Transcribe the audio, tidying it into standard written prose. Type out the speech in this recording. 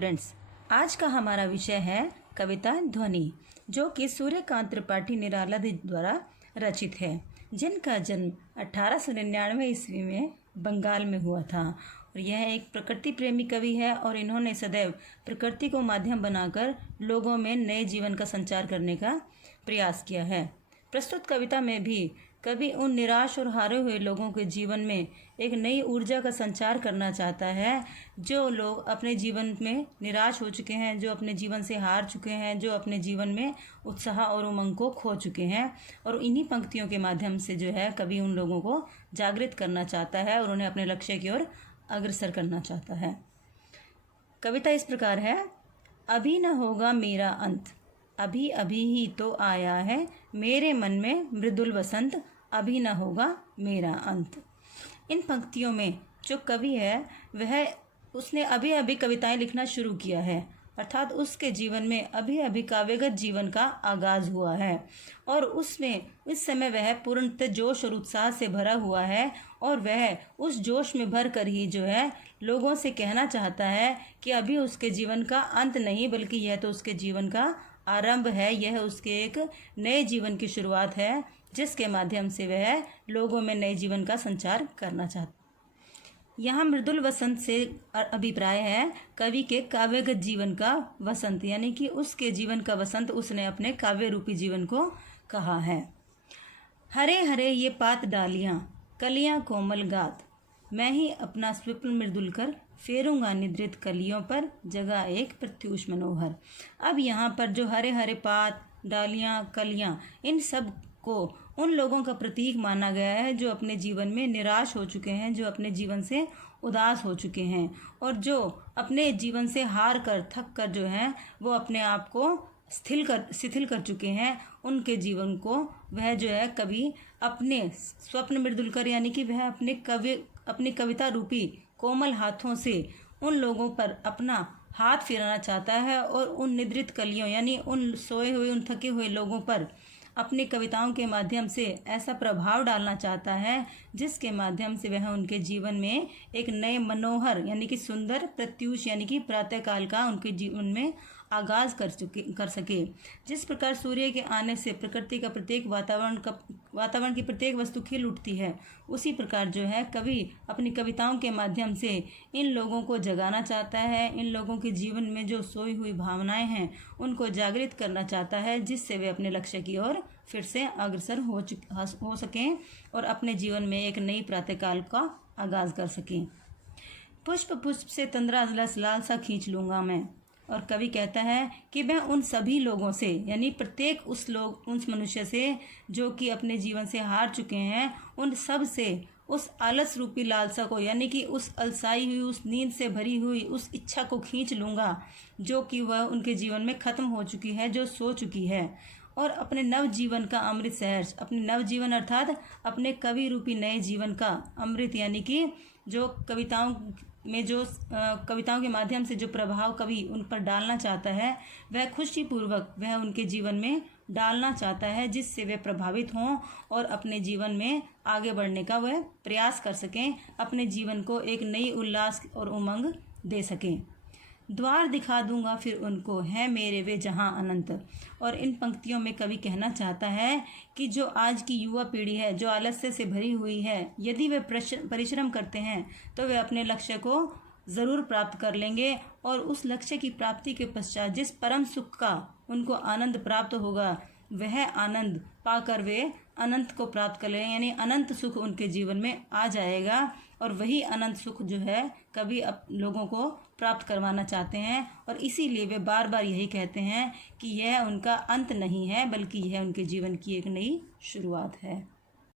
Students, आज का हमारा विषय है कविता ध्वनि, जो कि सूर्यकांत त्रिपाठी निराला द्वारा रचित है, जिनका जन्म 1899 ईस्वी में बंगाल में हुआ था। और यह एक प्रकृति प्रेमी कवि है और इन्होंने सदैव प्रकृति को माध्यम बनाकर लोगों में नए जीवन का संचार करने का प्रयास किया है। प्रस्तुत कविता में भी कवि उन निराश और हारे हुए लोगों के जीवन में एक नई ऊर्जा का संचार करना चाहता है, जो लोग अपने जीवन में निराश हो चुके हैं, जो अपने जीवन से हार चुके हैं, जो अपने जीवन में उत्साह और उमंग को खो चुके हैं। और इन्हीं पंक्तियों के माध्यम से जो है कवि उन लोगों को जागृत करना चाहता है और उन्हें अपने लक्ष्य की ओर अग्रसर करना चाहता है। कविता इस प्रकार है। अभी न होगा मेरा अंत, अभी अभी ही तो आया है मेरे मन में मृदुल वसंत, अभी न होगा मेरा अंत। इन पंक्तियों में जो कवि है वह उसने अभी अभी कविताएं लिखना शुरू किया है, अर्थात उसके जीवन में अभी अभी काव्यगत जीवन का आगाज हुआ है और उसमें इस समय वह पूर्णतः जोश और उत्साह से भरा हुआ है और वह उस जोश में भर कर ही जो है लोगों से कहना चाहता है कि अभी उसके जीवन का अंत नहीं, बल्कि यह तो उसके जीवन का आरंभ है। यह उसके एक नए जीवन की शुरुआत है, जिसके माध्यम से वह लोगों में नए जीवन का संचार करना चाहता है। यहाँ मृदुल वसंत से अभिप्राय है कवि के काव्यगत जीवन का वसंत, यानी कि उसके जीवन का वसंत उसने अपने काव्य रूपी जीवन को कहा है। हरे हरे ये पात डालियाँ, कलियाँ कोमल गात, मैं ही अपना स्वप्न मृदुल कर फेरूंगा निद्रित कलियों पर, जगह एक प्रत्यूष मनोहर। अब यहाँ पर जो हरे हरे पात, डालियाँ, कलियाँ, इन सब को उन लोगों का प्रतीक माना गया है जो अपने जीवन में निराश हो चुके हैं, जो अपने जीवन से उदास हो चुके हैं और जो अपने जीवन से हार कर थक कर जो है वो अपने आप को शिथिल कर चुके हैं। उनके जीवन को वह जो है कवि अपने स्वप्न मृदुल कर, यानी कि वह अपनी कविता रूपी कोमल हाथों से उन लोगों पर अपना हाथ फिराना चाहता है और उन निद्रित कलियों, यानी उन सोए हुए, उन थके हुए लोगों पर अपनी कविताओं के माध्यम से ऐसा प्रभाव डालना चाहता है जिसके माध्यम से वह उनके जीवन में एक नए मनोहर, यानी कि सुंदर प्रत्यूष, यानी कि प्रातःकाल का उनके जीवन में आगाज कर सके। जिस प्रकार सूर्य के आने से प्रकृति का प्रत्येक वातावरण की प्रत्येक वस्तु खिल उठती है, उसी प्रकार जो है कवि अपनी कविताओं के माध्यम से इन लोगों को जगाना चाहता है, इन लोगों के जीवन में जो सोई हुई भावनाएं हैं उनको जागृत करना चाहता है, जिससे वे अपने लक्ष्य की ओर फिर से अग्रसर हो सकें और अपने जीवन में एक नई प्रातःकाल का आगाज कर सकें। पुष्प पुष्प से तंद्रा लालसा खींच लूँगा मैं। और कवि कहता है कि मैं उन सभी लोगों से, यानी प्रत्येक उस मनुष्य से जो कि अपने जीवन से हार चुके हैं, उन सब से उस आलस रूपी लालसा को, यानी कि उस अलसाई हुई, उस नींद से भरी हुई उस इच्छा को खींच लूँगा जो कि वह उनके जीवन में ख़त्म हो चुकी है, जो सो चुकी है, और अपने नव जीवन का अमृत सहर्ष, अपने नव जीवन अर्थात अपने कवि रूपी नए जीवन का अमृत, यानी कि जो कविताओं के माध्यम से जो प्रभाव कवि उन पर डालना चाहता है वह खुशीपूर्वक वह उनके जीवन में डालना चाहता है, जिससे वे प्रभावित हों और अपने जीवन में आगे बढ़ने का वह प्रयास कर सकें, अपने जीवन को एक नई उल्लास और उमंग दे सकें। द्वार दिखा दूंगा फिर उनको, है मेरे वे जहां अनंत। और इन पंक्तियों में कवि कहना चाहता है कि जो आज की युवा पीढ़ी है, जो आलस्य से भरी हुई है, यदि वे परिश्रम करते हैं तो वे अपने लक्ष्य को ज़रूर प्राप्त कर लेंगे और उस लक्ष्य की प्राप्ति के पश्चात जिस परम सुख का उनको आनंद प्राप्त होगा, वह आनंद पाकर वे अनंत को प्राप्त कर लेंगे, यानी अनंत सुख उनके जीवन में आ जाएगा। और वही अनंत सुख जो है कवि लोगों को प्राप्त करवाना चाहते हैं और इसीलिए वे बार बार यही कहते हैं कि यह उनका अंत नहीं है, बल्कि यह उनके जीवन की एक नई शुरुआत है।